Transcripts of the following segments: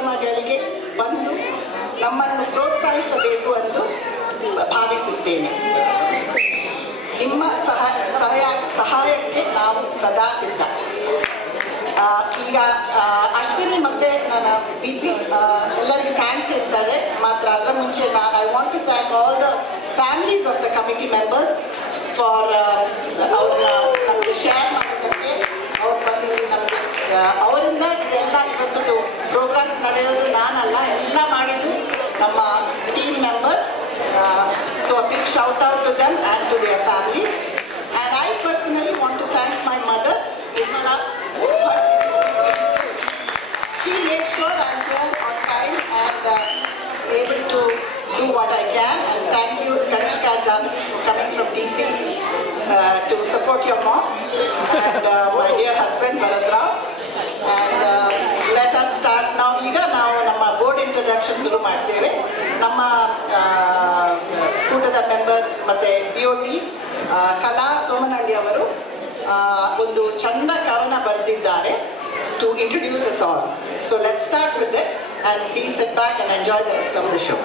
ಕಾರ್ಯಕ್ರಮಗಳಿಗೆ ಬಂದು ನಮ್ಮನ್ನು ಪ್ರೋತ್ಸಾಹಿಸಬೇಕು ಎಂದು ಭಾವಿಸುತ್ತೇನೆ. ನಿಮ್ಮ ಸಹಾಯಕ್ಕೆ ನಾವು ಸದಾ ಸಿದ್ಧ. ಈಗ ಅಶ್ವಿನಿ ಮತ್ತು ನನ್ನ ಬಿಪಿ ಎಲ್ಲರಿಗೂ ಥ್ಯಾಂಕ್ಸ್ ಹೇಳ್ತಾರೆ ಮಾತ್ರ. ಅದರ ಮುಂಚೆ I want to thank all the families of the committee members for ಅವ್ರನ್ನ ನಮಗೆ ಶೇರ್ ಮಾಡೋದಕ್ಕೆ. ಅವ್ರು ಬಂದಿದ್ದು ನಮಗೆ ಅವರಿಂದ ಇದೆಲ್ಲ ಇವತ್ತು ಪ್ರೋಗ್ರಾಮ್ಸ್ ನಡೆಯೋದು ನಾನಲ್ಲ, ಎಲ್ಲ ಮಾಡಿದ್ದು ನಮ್ಮ team members. So a big shout out to them and to their families. And I personally want to thank my mother, Vimala. She made sure I'm here on time and able to do what I can. And thank you, Kanishka Janvi, for coming from DC to support your mom and my dear husband, Bharat Rao. And let us start now. ಈಗ ನಾವು ನಮ್ಮ board introduction ಶುರು ಮಾಡ್ತೇವೆ. ನಮ್ಮ ಕೂಟದ member ಮತ್ತು BOT ಕಲಾ ಸೋಮನಹಳ್ಳಿ ಅವರು ಒಂದು ಚಂದ ಕವನ ಬರೆದಿದ್ದಾರೆ to introduce us all. So let's start with it and please sit back and enjoy the rest of the show.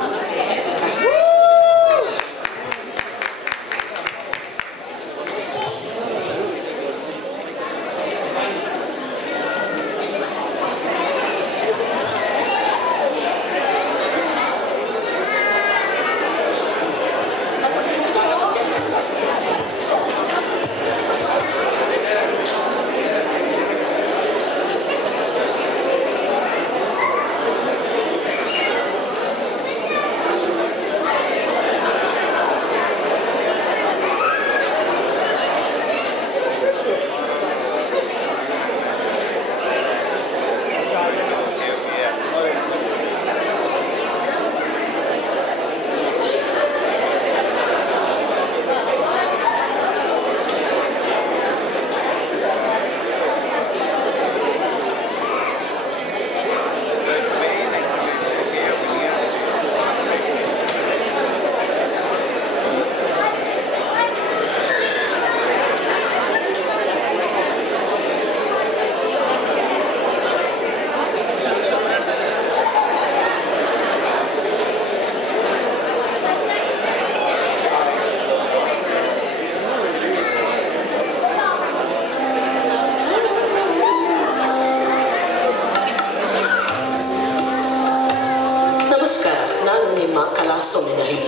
Somanahalli.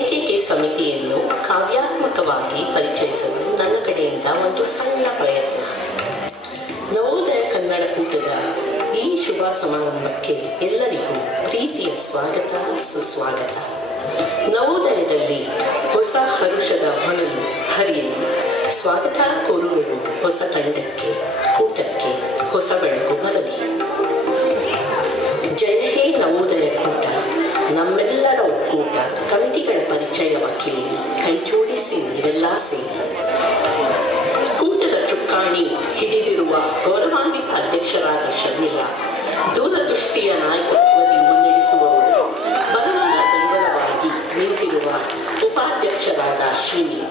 NKK ಸಮಿತಿಯನ್ನು ಕಾವ್ಯಾತ್ಮಕವಾಗಿ ಪರಿಚಯಿಸಲು ನನ್ನ ಕಡೆಯಿಂದ ಒಂದು ಸಣ್ಣ ಪ್ರಯತ್ನ. ನವೋದಯ ಕನ್ನಡ ಕೂಟದ ಈ ಶುಭ ಸಮಾರಂಭಕ್ಕೆ ಎಲ್ಲರಿಗೂ ಪ್ರೀತಿಯ ಸ್ವಾಗತ, ಸುಸ್ವಾಗತ. ನವೋದಯದಲ್ಲಿ ಹೊಸ ಹರುಷದ ಹೊನಲು ಹರಿಯಲಿ. ಸ್ವಾಗತ ಕೋರುವರು ಹೊಸ ತಂಡಕ್ಕೆ, ಕೂಟಕ್ಕೆ ಹೊಸ ಬೆಳಕು ಬರಲಿ. ಜಯ ಹೇ ನವೋದಯ ಕೂಟ, ನಮ್ಮೆಲ್ಲರ ಒಕ್ಕೂಟ. ಕಮಿಟಿಗಳ ಪರಿಚಯವ ಕೇಳಿ ಕೈಜೋಡಿಸಿ ನೀವೆಲ್ಲ ಸೇರಿ. ಕೂಟದ ಚುಕ್ಕಾಣಿ ಹಿಡಿದಿರುವ ಗೌರವಾನ್ವಿತ ಅಧ್ಯಕ್ಷರಾದ ಶರ್ಮಿಳಾ, ದೂರದೃಷ್ಟಿಯ ನಾಯಕತ್ವದಲ್ಲಿ ಮುನ್ನಡೆಸುವವರು, ಬಲವಾದ ಬೆಂಬಲವಾಗಿ ನಿಂತಿರುವ ಉಪಾಧ್ಯಕ್ಷರಾದ ಅಶ್ವಿನಿ,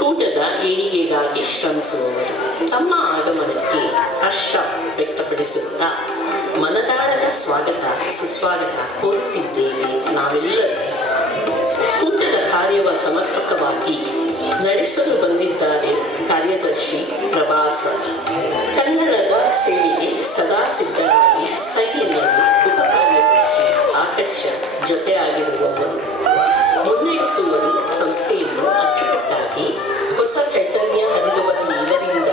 ಕೂಟದ ಏಳಿಗೆಗಾಗಿ ಶ್ರಮಿಸುವವರು. ತಮ್ಮ ಆಗಮನಕ್ಕೆ ಹರ್ಷ ವ್ಯಕ್ತಪಡಿಸುತ್ತಾ ಮನದಾಳದ ಸ್ವಾಗತ, ಸುಸ್ವಾಗತ ಕೋರುತ್ತಿದ್ದೇವೆ ನಾವೆಲ್ಲರೂ. ಕೂಟದ ಕಾರ್ಯವ ಸಮರ್ಪಕವಾಗಿ ನಡೆಸಲು ಬಂದಿದ್ದಾರೆ ಕಾರ್ಯದರ್ಶಿ ಪ್ರಭಾಸ. ಕನ್ನಡದ ಸೇವೆಗೆ ಸದಾ ಸಿದ್ಧರಾಗಿ ಸೈ ಎನ್ನಲು ಉಪ ಕಾರ್ಯದರ್ಶಿ ಆಕರ್ಷ ಜೊತೆಯಾಗಿರುವವರು. ಮುನ್ನಡೆಸುವರು ಸಂಸ್ಥೆಯನ್ನು ಅಚ್ಚುಕಟ್ಟಾಗಿ. ಹೊಸ ಚೈತನ್ಯ ಹರಿದು ಬರಲಿ ಇವರಿಂದ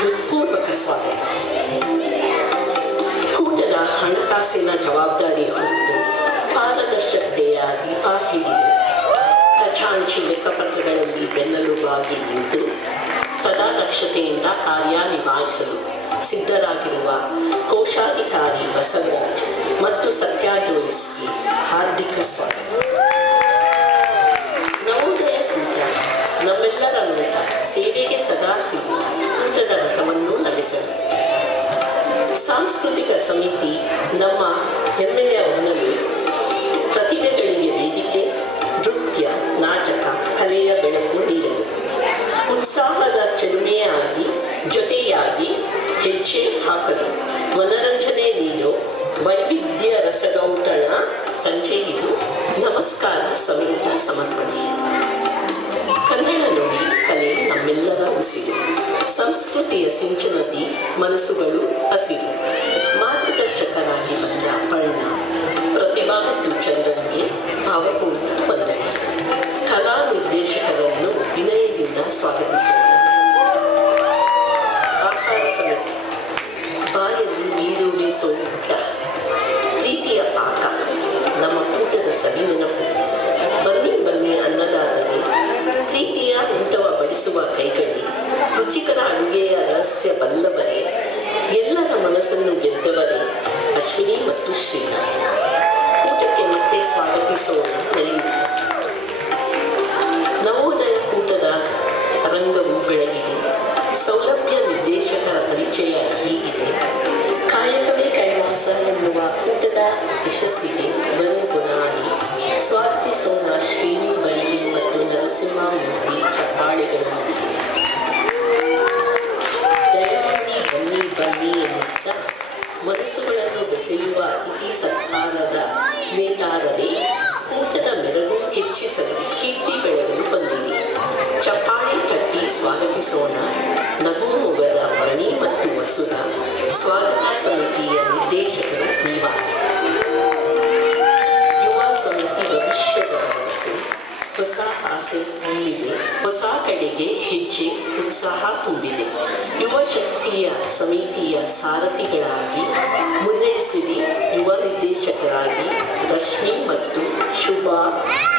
ಹೃತ್ಪೂರ್ವಕ ಸ್ವಾಗತ. ಕೂಟದ ಹಣಕಾಸಿನ ಜವಾಬ್ದಾರಿ ಹೊತ್ತು ಪಾರದರ್ಶಕತೆಯ ದೀಪ ಹಿಡಿದು ಖಜಾಂಚಿ ಲೆಕ್ಕಪತ್ರಗಳಲ್ಲಿ ಬೆನ್ನೆಲುಬಾಗಿ ನಿಂತು ಸದಾ ದಕ್ಷತೆಯಿಂದ ಕಾರ್ಯ ನಿಭಾಯಿಸಲು ಸಿದ್ಧರಾಗಿರುವ ಕೋಶಾಧಿಕಾರಿ ಬಸವರಾಜ್ ಮತ್ತು ಸತ್ಯ ಜೋಯಿಸ್ಗೆ ಹಾರ್ದಿಕ ಸ್ವಾಗತ. ನವೋದಯ ಕೂಟ ನಮ್ಮೆಲ್ಲರ ನೋಟ, ಸೇವೆಗೆ ಸದಾ ಸಿದ್ಧ, ಕೂಟದ ರಥವನ್ನು ನಡೆಸಲು. ಸಾಂಸ್ಕೃತಿಕ ಸಮಿತಿ ನಮ್ಮ ಹೆಮ್ಮೆಯ ಹೊನಲು. ಪ್ರತಿಭೆಗಳಿಗೆ ವೇದಿಕೆ, ನೃತ್ಯ, ನಾಟಕ, ಕಲೆಯ ಬೆಳಕು ನೀಡಲು. ಉತ್ಸಾಹದ ಚೆಲುಮೆಯಾಗಿ ಜೊತೆಯಾಗಿ ಹೆಜ್ಜೆ ಹಾಕಲು, ಮನರಂಜನೆ ನೀಡೋ ವೈವಿಧ್ಯ ರಸಗೌತಣ ಸಂಜೆ ಇದು ನಮಸ್ಕಾರ ಸಮೇತ ಸಮರ್ಪಣೆ. ಕನ್ನಡ ನುಡಿ ಕಲೆ ನಮ್ಮೆಲ್ಲರ ಉಸಿರು, ಸಂಸ್ಕೃತಿಯ ಸಿಂಚನದಿ ಮನಸ್ಸುಗಳು ಹಸಿರು. ಮಾರ್ಗದರ್ಶಕರಾಗಿ ಬಂದ ಅಪರ್ಣ, ಪ್ರತಿಭಾ ಮತ್ತು ಚಂದನ್ಗೆ ಭಾವಪೂರ್ಣ ವಂದನೆ. ಕಲಾ ನಿರ್ದೇಶಕರನ್ನು ವಿನಯದಿಂದ ಸ್ವಾಗತಿಸೋಣ. ಆಹಾರ ಸಮಿತಿ ಬಾಯಲ್ಲಿ ನೀರು ಬೀಸೋ ಊಟ, ಪ್ರೀತಿಯ ಪಾಕ, ನಮ್ಮ ಕೂಟದ ಸವಿ ನೆನಪು. ಬನ್ನಿ ಬನ್ನಿ ಅನ್ನದಾದರೆ, ಪ್ರೀತಿಯ ಊಟವ ಬಡಿಸುವ ಕೈಗಳೇ, ರುಚಿಕರ ಅಡುಗೆಯ ರಹಸ್ಯ ಬಲ್ಲವರೇ, ಎಲ್ಲರ ಮನಸ್ಸನ್ನು ಗೆದ್ದವರೇ ಅಶ್ವಿನಿ ಮತ್ತು ಶ್ರೀನಾಥ್. ಕೂಟಕ್ಕೆ ಮತ್ತೆ ಸ್ವಾಗತಿಸೋಣ ನಡೆಯುತ್ತೆ. ನವೋದಯ ಕೂಟದ ರಂಗವು ಬೆಳಗಿದೆ. ಸೌಲಭ್ಯ ನಿರ್ದೇಶಕರ ಪರಿಚಯ ಹೀಗಿದೆ. ಕಾಯಕವೇ ಕೈಲಾಸ ಎನ್ನುವ ಕೂಟದ ಯಶಸ್ಸಿಗೆ ಬರೋ ಬುನಾದಿ. ಸ್ವಾಗತಿಸೋಣ ಶ್ರೀನಿ ಬೈಲಿ ಮತ್ತು ನರಸಿಂಹಮೂರ್ತಿ ಚಪ್ಪಾಳೆಗಳೊಂದಿಗೆ. ದಯಮಾಡಿ ಬನ್ನಿ ಬನ್ನಿ ಎನ್ನುತ್ತಾ ಮನಸ್ಸುಗಳನ್ನು ಬೆಸೆಯುವ ಅತಿಥಿ ಸತ್ಕಾರದ ನೇತಾರರೇ, ಕೂಟದ ಮೆರಗು ಹೆಚ್ಚಿಸಲು ಕೀರ್ತಿ ಬೆಳಗಲು ಬಂದಿದೆ. ಚಪ್ಪಾಳೆ ತಟ್ಟಿ ಸ್ವಾಗತಿಸೋಣ ನಗು ಮೊಗದ ವಾಣಿ ಮತ್ತು ವಸುಧ. ಸ್ವಾಗತ ಸಮಿತಿಯ ನಿರ್ದೇಶಕರು ನೀವಾಗಿ. ಯುವ ಸಮಿತಿ ಭವಿಷ್ಯದ ಭರವಸೆ, ಹೊಸ ಆಸೆ ಹೊಂದಿದೆ, ಹೊಸ ಕಡೆಗೆ ಹೆಜ್ಜೆ ಉತ್ಸಾಹ ತುಂಬಿದೆ. ಯುವ ಶಕ್ತಿಯ ಸಮಿತಿಯ ಸಾರಥಿಗಳಾಗಿ ಮುನ್ನಡೆಸಿರಿ ಯುವ ನಿರ್ದೇಶಕರಾಗಿ ರಶ್ಮಿ ಮತ್ತು ಶುಭ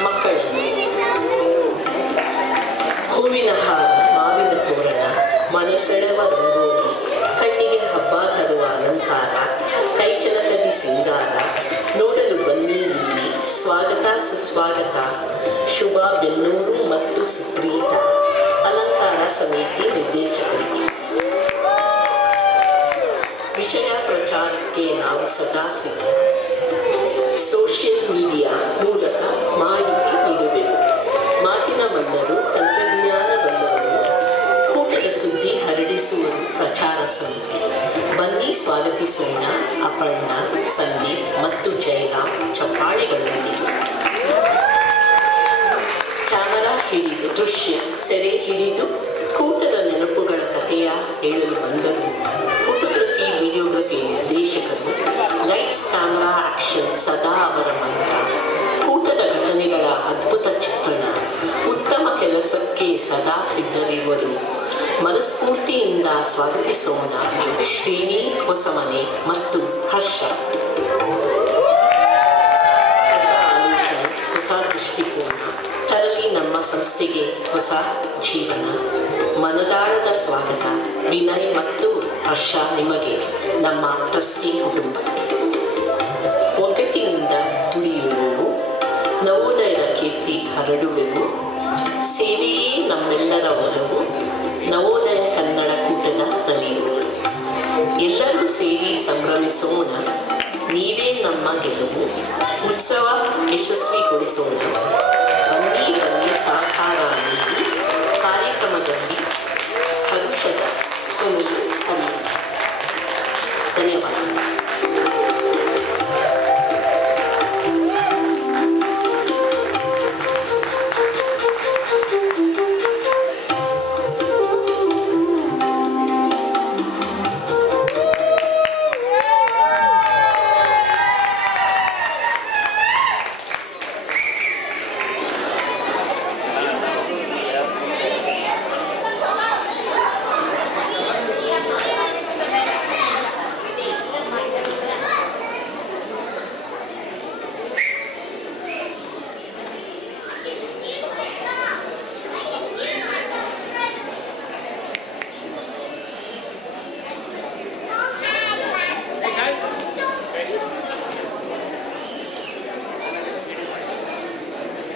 ಮಕ್ಕಳನ್ನು. ಹೂವಿನ ಹಾರ, ಮಾವಿನ ತೋರಣ, ಮನಸೆಳೆವ ರಂಗೋಲಿ, ಕಣ್ಣಿಗೆ ಹಬ್ಬ ತರುವ ಅಲಂಕಾರ, ಕೈಚಲಕದಿ ಸಿಂಗಾರ. ನೋಡಲು ಬನ್ನಿ ಇಲ್ಲಿ. ಸ್ವಾಗತ ಸುಸ್ವಾಗತ ಶುಭ ಬೆನ್ನೂರು ಮತ್ತು ಸುಪ್ರೀತ, ಅಲಂಕಾರ ಸಮಿತಿ ನಿರ್ದೇಶಕರಿಗೆ. ವಿಷಯ ಪ್ರಚಾರಕ್ಕೆ ನಾವು ಸದಾ ಸಿದ್ಧ. ಸೋಷಿಯಲ್ ಮೀಡಿಯಾ ಮೂಲಕ ಮಾಹಿತಿ ನೀಡುವೆವು. ಮಾತಿನ ಮಲ್ಲರು, ತಂತ್ರಜ್ಞಾನ ಬಲ್ಲವರು, ಕೂಟದ ಸುದ್ದಿ ಹರಡಿಸುವರು ಪ್ರಚಾರ ಸಮಿತಿ. ಬನ್ನಿ ಸ್ವಾಗತಿಸೋಣ ಅಪರ್ಣ, ಸಂದೀಪ್ ಮತ್ತು ಜಯರಾಮ್ ಚಪ್ಪಾಳೆಗಳೊಂದಿಗೆ. ಕ್ಯಾಮರಾ ಹಿಡಿದು ದೃಶ್ಯ ಸೆರೆ ಹಿಡಿದು ಕೂಟದ ನೆನಪುಗಳ ಕಥೆಯ ಹೇಳಲು ಬಂದರು ಫೋಟೋಗ್ರಫಿ ವಿಡಿಯೋಗ್ರಫಿ ನಿರ್ದೇಶಕರು. ಲೈಟ್ಸ್ ಕ್ಯಾಮರಾ ಆಕ್ಷನ್ ಸದಾ ಅವರ ಮಂತ್ರ. ಕೂಟದ ಘಟನೆಗಳ ಅದ್ಭುತ ಚಿತ್ರಣ, ಉತ್ತಮ ಕೆಲಸಕ್ಕೆ ಸದಾ ಸಿದ್ಧರಿರುವರು. ಮನಸ್ಫೂರ್ತಿಯಿಂದ ಸ್ವಾಗತಿಸೋಣ ಶ್ರೀನಿ ಹೊಸಮನೆ ಮತ್ತು ಹರ್ಷ. ಹೊಸ ಆಲೋಚನೆ, ಹೊಸ ದೃಷ್ಟಿಕೋನ ತರಲಿ ನಮ್ಮ ಸಂಸ್ಥೆಗೆ ಹೊಸ ಜೀವನ. ಮನದಾಳದ ಸ್ವಾಗತ ವಿನಯ್ ಮತ್ತು ಹರ್ಷ ನಿಮಗೆ, ನಮ್ಮ ಟ್ರಸ್ಟಿ ಕುಟುಂಬಕ್ಕೆ. ಒಗ್ಗಟ್ಟಿನಿಂದ ದುಡಿಯುವೆವು, ನವೋದಯದ ಕೀರ್ತಿ ಹರಡುವೆವು. ಸೇವೆಯೇ ನಮ್ಮೆಲ್ಲರ ಒಲವು, ನವೋದಯ ಕನ್ನಡ ಕೂಟದ ನಲಿವು. ಎಲ್ಲರೂ ಸೇರಿ ಸಂಭ್ರಮಿಸೋಣ, ನೀವೇ ನಮ್ಮ ಗೆಲುವು. ಉತ್ಸವ ಯಶಸ್ವಿಗೊಳಿಸೋಣ. ಬನ್ನಿ ಬನ್ನಿ ಸಹಕಾರ ನೀಡಿ ಕಾರ್ಯಕ್ರಮದಲ್ಲಿ ಹರುಷದ ಕೊನೆಯು ಹರಿಯಲಿ. ಧನ್ಯವಾದಗಳು.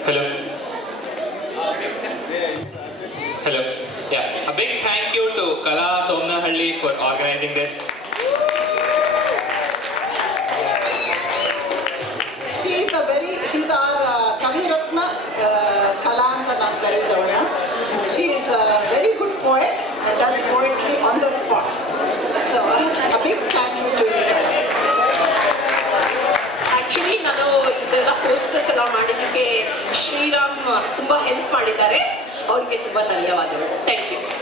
Hello. Hello. Yeah. A big thank you to Kala Somnahalli for organizing this. She's our Kavi Ratna Kala anta naan karidavana. She is a very good poet and does poetry on the spot. So a big thank you to you, Kala. ಅವರಿಗೆ ತುಂಬ ಧನ್ಯವಾದಗಳು. Thank you.